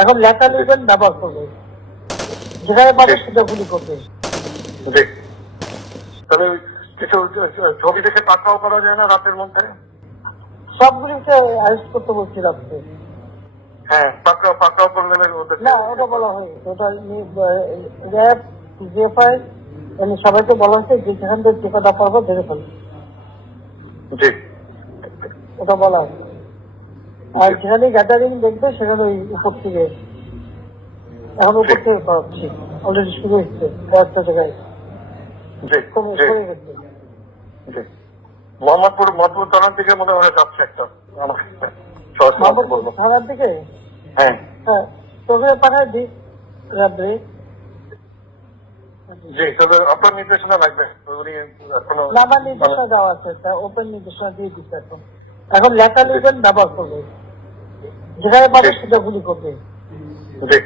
এখন লেখা লিখবেন, ব্যবহার করবে, যেখানে পাবে সেটা গুলি করবে। তবে কিছু ছবি দেখে পাকড়াও করা যায় না রাতের মধ্যে? সবগুলিকে অ্যারেস্ট করতে বলছি রাত্রে। হ্যাঁ, পাকড়াও করলে ওদের না, ওটা বলা হয়েছে, ওটা র্যাব, জিএফআই সবাইকে বলা হয়েছে যে যেখান থেকে টিকাটা পারবো ধরে ফেলবে, জি ওটা বলা হয়েছে। আর যেখানে গ্যাদারিং দেখবে সেখানে ওই উপর থেকে, এখন উপর থেকে করাচ্ছি, অলরেডি শুরু হচ্ছে কয়েকটা জায়গায়, জি কমে জি গেছে। জি মোহাম্মদপুর থানার দিকে মনে হয় যাচ্ছে একটা, আমাকে সরাসরি বলবো। থানার দিকে, হ্যাঁ হ্যাঁ, তোকে পাঠায় দিই রাত্রে। জি, তবে আপনার নির্দেশনা লাগবে, উনি এখনো আমার নির্দেশনা দেওয়া আছে, ওপেন নির্দেশনা দিয়ে দিচ্ছে এখন। এখন লেখা লিখবেন, ব্যবহার করবে, যেখানে পাবে সেটা গুলি করবে। জি